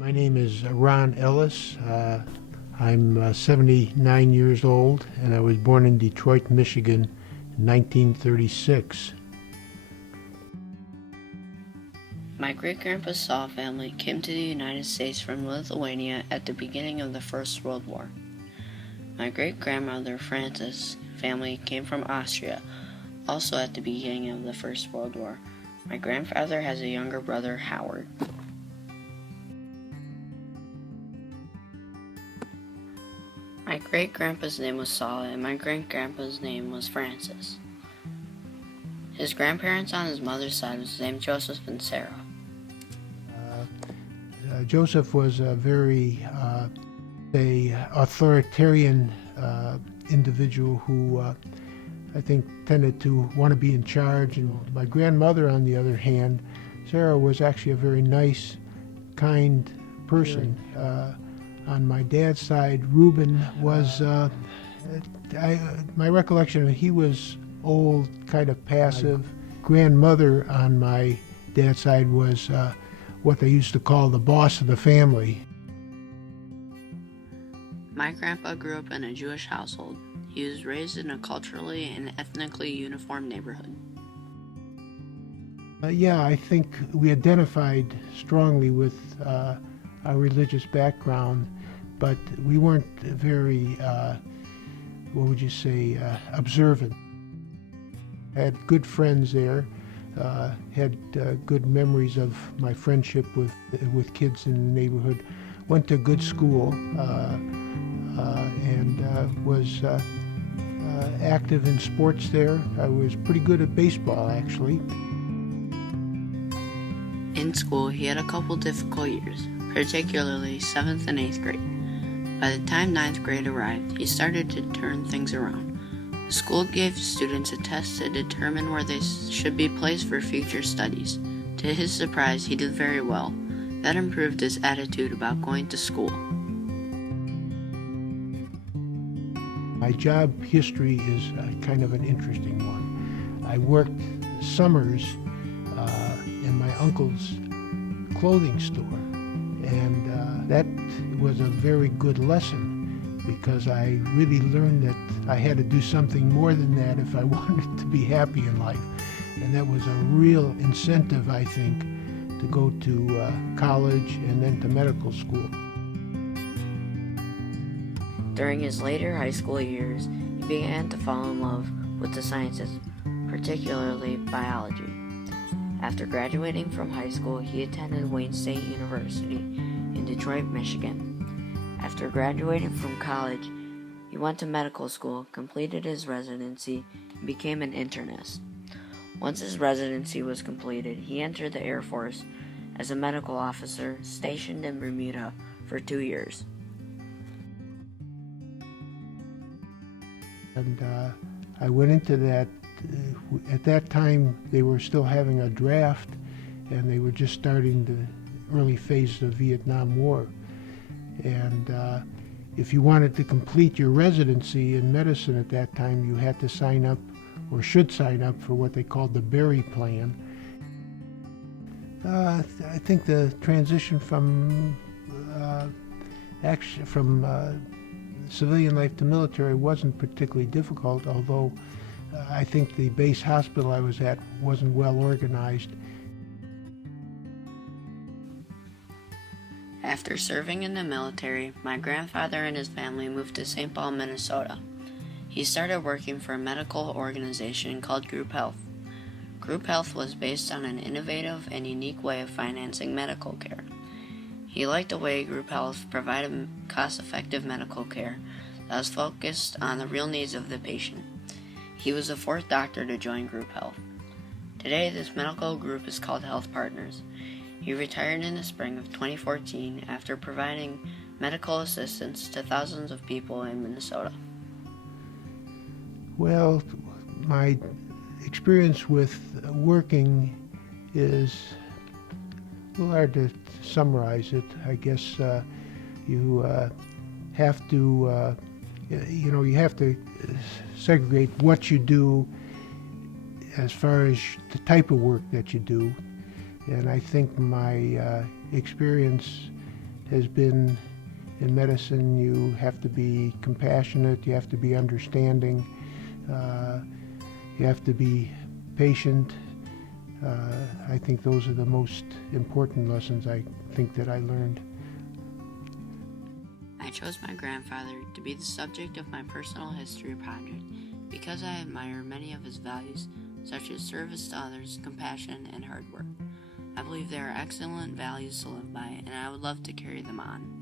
My name is Ron Ellis. I'm 79 years old, and I was born in Detroit, Michigan in 1936. My great-grandpa Saul family came to the United States from Lithuania at the beginning of the First World War. My great-grandmother Frances family came from Austria, also at the beginning of the First World War. My grandfather has a younger brother, Howard. My great-grandpa's name was Saul, and my great-grandpa's name was Francis. His grandparents on his mother's side was named Joseph and Sarah. Joseph was a very authoritarian individual who I think tended to want to be in charge. And my grandmother, on the other hand, Sarah, was actually a very nice, kind person. On my dad's side, Reuben was, my recollection, he was old, kind of passive. Grandmother on my dad's side was what they used to call the boss of the family. My grandpa grew up in a Jewish household. He was raised in a culturally and ethnically uniform neighborhood. I think we identified strongly with our religious background, but we weren't very, observant. I had good friends there, had good memories of my friendship with kids in the neighborhood, went to a good school, and was active in sports there. I was pretty good at baseball, actually. In school, he had a couple difficult years, particularly 7th and 8th grade. By the time 9th grade arrived, he started to turn things around. The school gave students a test to determine where they should be placed for future studies. To his surprise, he did very well. That improved his attitude about going to school. My job history is kind of an interesting one. I worked summers in my uncle's clothing store, and that was a very good lesson because I really learned that I had to do something more than that if I wanted to be happy in life. And that was a real incentive, I think, to go to college and then to medical school. During his later high school years, he began to fall in love with the sciences, particularly biology. After graduating from high school, he attended Wayne State University in Detroit, Michigan. After graduating from college, he went to medical school, completed his residency, and became an internist. Once his residency was completed, he entered the Air Force as a medical officer stationed in Bermuda for 2 years. And I went into that. At that time, they were still having a draft, and they were just starting the early phase of the Vietnam War. And if you wanted to complete your residency in medicine at that time, you had to sign up, or should sign up, for what they called the Berry Plan. I think the transition from civilian life to military wasn't particularly difficult, although I think the base hospital I was at wasn't well organized. After serving in the military, my grandfather and his family moved to St. Paul, Minnesota. He started working for a medical organization called Group Health. Group Health was based on an innovative and unique way of financing medical care. He liked the way Group Health provided cost-effective medical care that was focused on the real needs of the patient. He was the 4th doctor to join Group Health. Today, this medical group is called Health Partners. He retired in the spring of 2014 after providing medical assistance to thousands of people in Minnesota. Well, my experience with working is a little hard to summarize it. I guess you have to, you have to segregate what you do as far as the type of work that you do. And I think my experience has been in medicine you have to be compassionate, you have to be understanding, you have to be patient. I think those are the most important lessons I think that I learned. I chose my grandfather to be the subject of my personal history project because I admire many of his values, such as service to others, compassion, and hard work. I believe they are excellent values to live by, and I would love to carry them on.